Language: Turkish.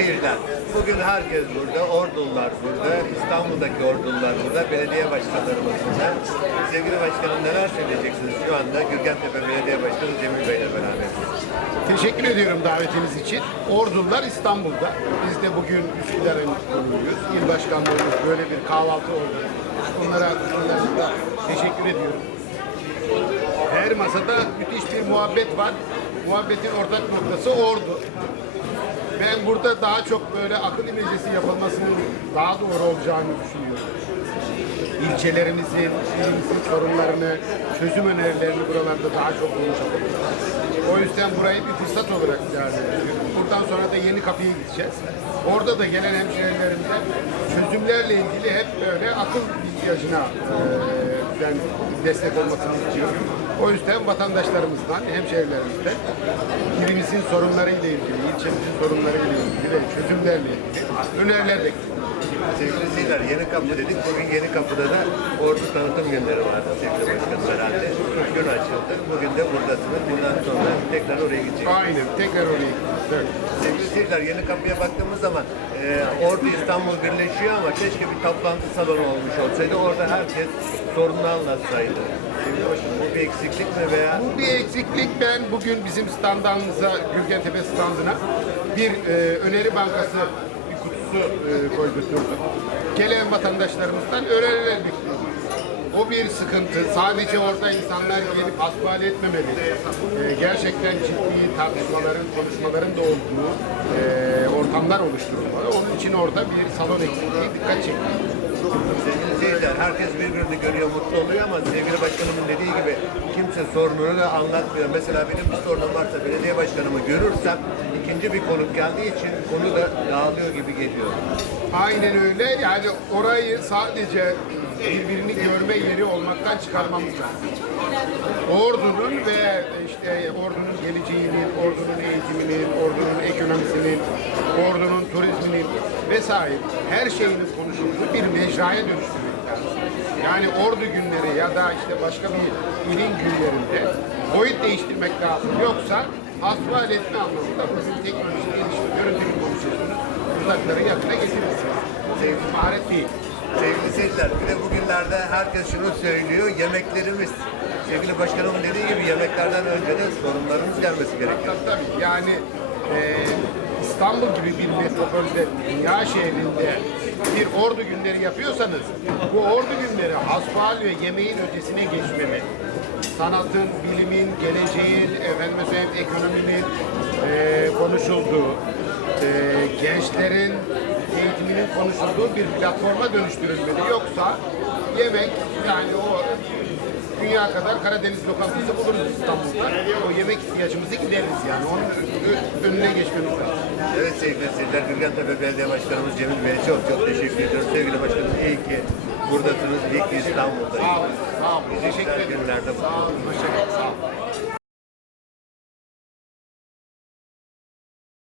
seyirciler, bugün herkes burada, ordular burada, İstanbul'daki ordular burada, belediye başkanlarımız burada. Sevgili başkanım neler söyleyeceksiniz şu anda Gürgentepe Belediye Başkanı Cemil Bey ile beraber? Teşekkür ediyorum davetiniz için. Ordular İstanbul'da. Biz de bugün Üsküdar'ın konuyuz. İl başkanlığımız böyle bir kahvaltı oldu. Onlara, onlara teşekkür ediyorum. Her masada müthiş bir muhabbet var. Muhabbetin ortak noktası ordu. Ben burada daha çok böyle akıl imecesi yapılmasının daha doğru olacağını düşünüyorum. İlçelerimizin, ilimizin sorunlarını, çözüm önerilerini buralarda daha çok konuşalım. O yüzden burayı bir fırsat olarak değerlendiriyorum. Buradan sonra da yeni kapıya gideceğiz. Orada da gelen hemşehrilerimize çözümlerle ilgili hep böyle akıl ihtiyacına eee, ben destek olmasını istiyorum. O yüzden vatandaşlarımızdan, hemşehrilerimizden ilimizin sorunlarıyla ilgili, ilçemizin sorunlarıyla ilgili ve çözümlerle ilgili öneriler bekliyorum. Sevgili seyirciler, Yeni Kapı dedik. Bugün Yeni Kapı'da da ordu tanıtım günleri vardı sevgili başkanım herhalde. Gün açıldı. Bugün de buradasınız. Bundan sonra tekrar oraya gideceksiniz. Aynen, tekrar oraya gideceğiz. Evet. Sevgili seyirciler, Yeni Kapı'ya baktığımız zaman e, Ordu İstanbul birleşiyor ama keşke bir toplantı salonu olmuş olsaydı. Orada herkes sorununu anlatsaydı. Bu bir eksiklik mi veya Bu bir eksiklik. Ben bugün bizim standımıza, Gürgentepe standına bir e, öneri bankası bir kutusu e, koydurturdum. Gelen vatandaşlarımızdan öneriler bekliyorum. O bir sıkıntı. Sadece orada insanlar gelip hasbihal etmemeli. E, gerçekten ciddi tartışmaların, konuşmaların da olduğu e, ortamlar oluşturulmalı. Onun için orada bir salon eksikliği dikkat çekiyor. sevgili seyirciler herkes birbirini görüyor, mutlu oluyor ama sevgili başkanımın dediği gibi kimse sorununu da anlatmıyor. Mesela benim bir sorunum varsa belediye başkanımı görürsem ikinci bir konuk geldiği için konu da dağılıyor gibi geliyor. Aynen öyle. Yani orayı sadece birbirini görme yeri olmaktan çıkarmamız lazım. Ordunun ve işte ordunun geleceğinin, ordunun eğitiminin, ordunun ekonomisinin, ordunun turizminin vesaire her şeyinin konuşulduğu bir mecraya dönüştürmek. Yani ordu günleri ya da işte başka bir ilin günlerinde boyut değiştirmek lazım. Yoksa hasbihal etme anlamında bizim teknoloji gelişme, görüntülü konuşuyorsunuz. Uzakları yakına getirirsiniz. Sevgi maharet değil. Sevgili seyirciler, bir de bugünlerde herkes şunu söylüyor, yemeklerimiz. Sevgili başkanımın dediği gibi yemeklerden önce de sorunlarımız gelmesi gerekiyor. Tabii tabii. Yani e, İstanbul gibi bir metropolde, dünya şehrinde bir ordu günleri yapıyorsanız bu ordu günleri hasbihal ve yemeğin ötesine geçmeli. Sanatın, bilimin, geleceğin, efendime söyleyeyim ekonominin e, konuşulduğu, e, gençlerin konuşulduğu bir platforma dönüştürülmeli. Yoksa yemek yani o dünya kadar Karadeniz lokantası buluruz İstanbul'da. O yemek ihtiyacımızı gideriz yani. Onun önüne geçmemiz lazım. Evet sevgili seyirciler, Gürgentepe Belediye Başkanımız Cemil Bey'e çok çok teşekkür ediyorum. Sevgili başkanım iyi ki buradasınız, iyi ki İstanbul'dayız. Sağ olun. Sağ olun. Teşekkür ederim. Günlerde Sağ olun. Sağ olun.